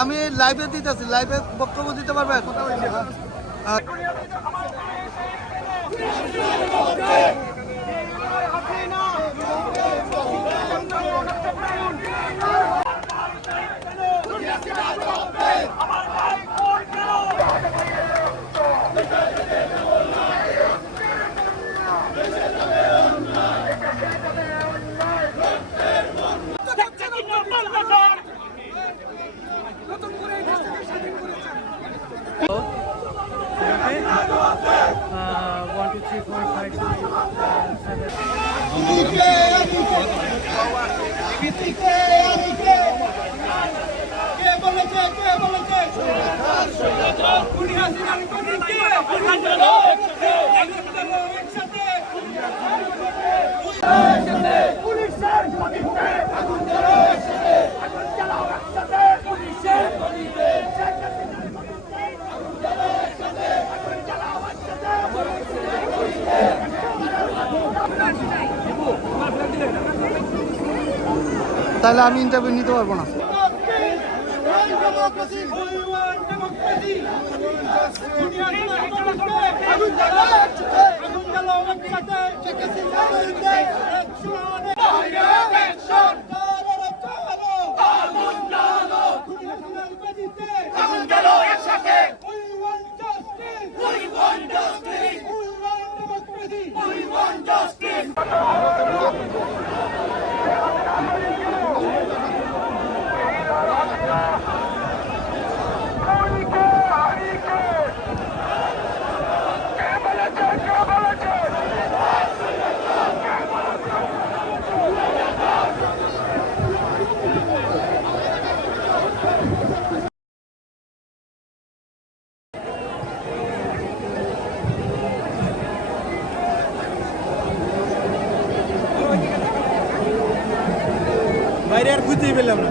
আমি লাইভে দিতেছি লাইভে বক্তব্য দিতে পারবেন? আহ, one, two, three, four, তাহলে আমি ইন্টারভিউ নিতে পারব না। বাইরে আর খুঁজেই পেলাম না।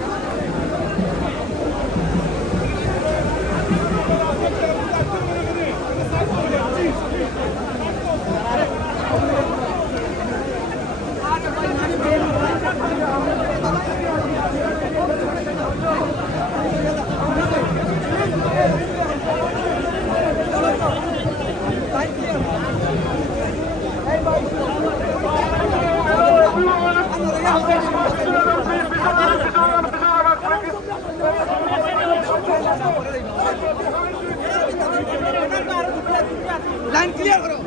লাইন ক্লিয়ার করো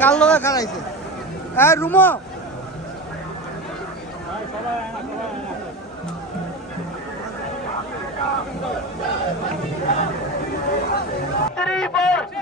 কার লগে খারাইছে হ্যাঁ রুমো। তুমি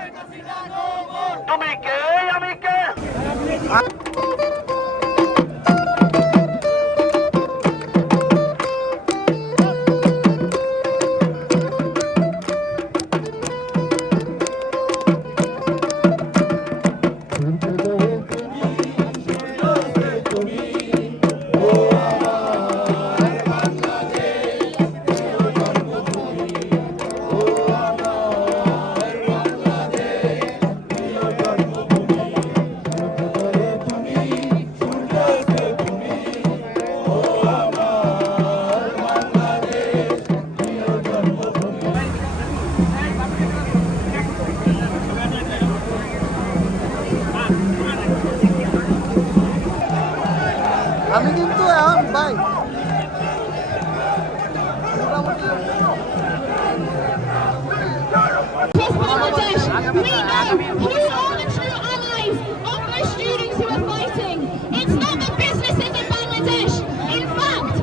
Across Bangladesh, we know who are the true allies of those students who are fighting. It's not the businesses in Bangladesh. In fact,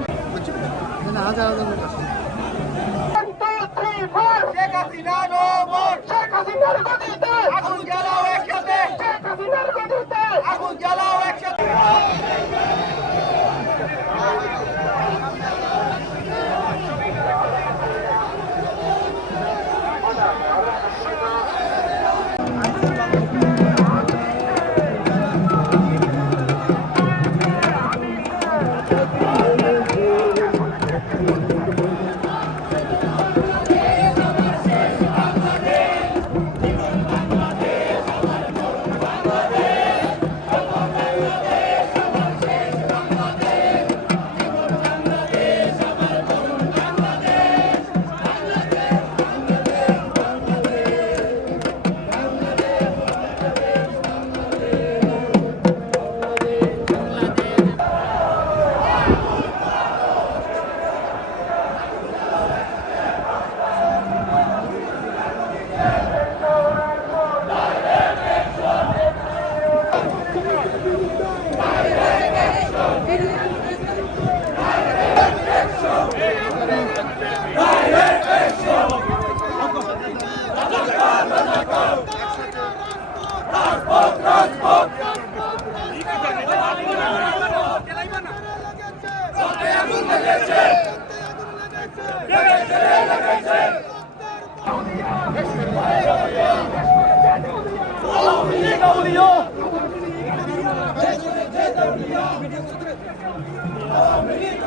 এখানে হাজার হাজার লোক আছে শেখ হাসিনা নো মোর শেখ হাসিনার গদিতে আগুন জ্বালাও আওয়ামী লীগ